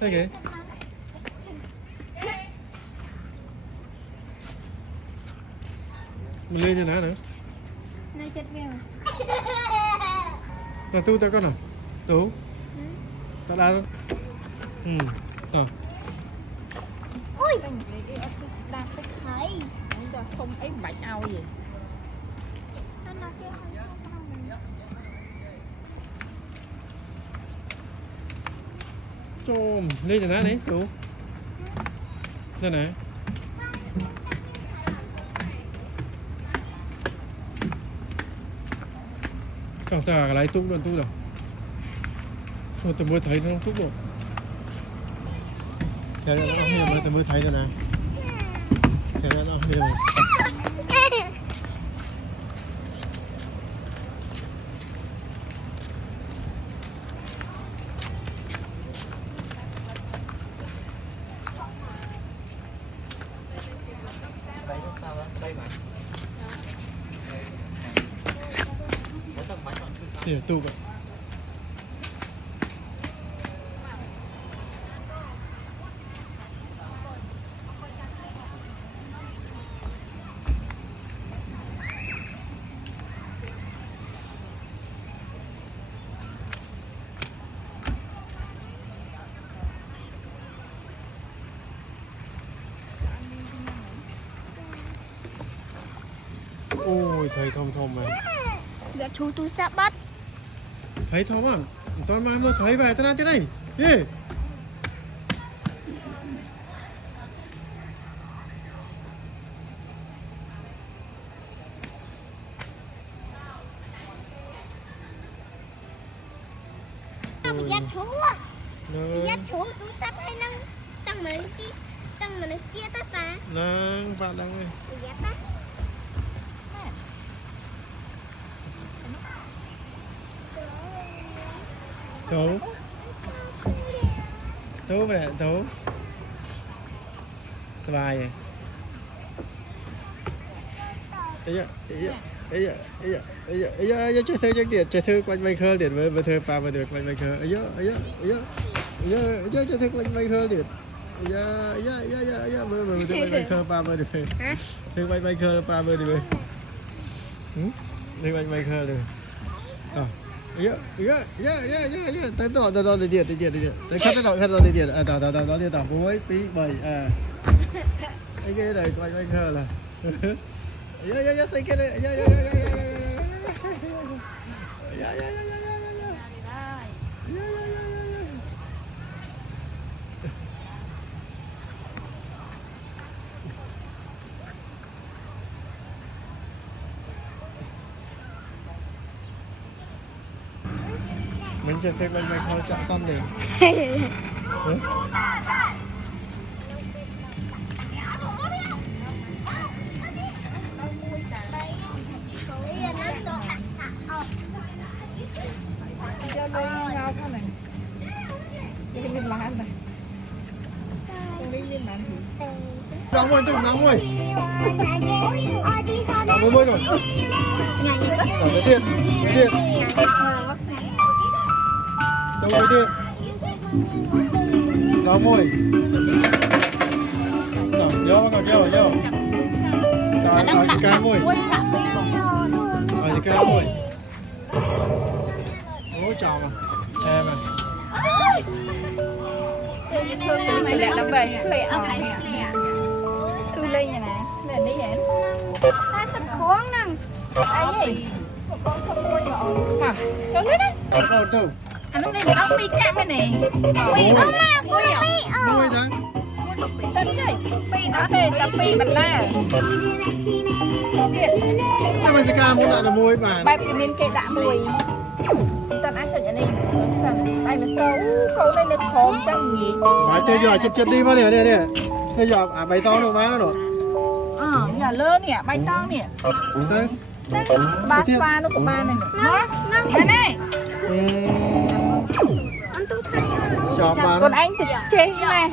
Đây kìa. Mình lên như nào nữa? Này chết ghê. Là tu ta con nào? Tú. Ta đá. Tao. Ui. Đang thích thấy. Không ấy bạch ao gì. Chôm, lên như nào đấy, Tú. Đây này. Càng xa cái lái túc luôn tu rồi. Rồi tôi mới thấy nó không túc được. Thế nó hiền mà tôi mới thấy rồi nè. Thế nó hiền rồi. Thì tu vậy. Ôi thấy thom thom này. Dạ chú tôi sẽ bắt. Thấy thom à? Toàn mà nó thấy về thế này. Ê. Bây giờ chú à. Bây giờ chú tôi sắp hay năng tăng mà nó kia tất cả. Nâng bạn đang ơi. Bây giờ tắt. Tú. Tú về Tú. Sài vậy. Ấy chơi thơ chắc điện, chơi thơ quanh bay khơ điện với thơ pha vừa được quanh bay khơ. Ấy chơi thơ quanh bay khơ điện. Vừa thơ quanh bay khơ pha vừa được. Thơ quanh bay khơ pha vừa được. Thơ quanh bay khơ được. Tới đó để điện. Tới khát đó để điện. Đó điện tao muối tí bầy cái này quanh bay khơ là. Xây cái này. Mình chơi thêm bánh bánh thôi chọn xong để. Cho đây ngao cái này. Cho cái lá này. Cho cái viên này. Nóng rồi, nóng rồi. Nóng mới rồi. Rồi tới tiền. Tôi tới tiền. Nóng rồi. Rồi, vô. Rồi cái mùi. Rồi cái mùi. Ôi chào mà. Em à. Thương này lẹ lắm vậy. Lẹ tôi lên nhà nè. Lên đi vậy. Ta sắp khoáng năng. Ai gì? Con sắp quay vào. Hả? Cho lên đấy. Đâu. Anh lên ông mi cam này nè. Ôi mà Mùi đó. Tân chạy. Pi nó tê tập pi mình ra. Chắc mà sẽ ca muốn lại là mùi bà. Bài bị miên kê đã mùi. Tân ăn cho nhà này. Đây mà sâu. Câu đây là khóm chẳng nhỉ. Phải tê giờ chật đi vào nè. Tê giờ bày to được má nó rồi. Nhà lớn nè, bày to nè. Đây. Ba pha nó của ba này nè. Đây này. Anh tôi thấy. Chào bà. Còn anh thì chê này.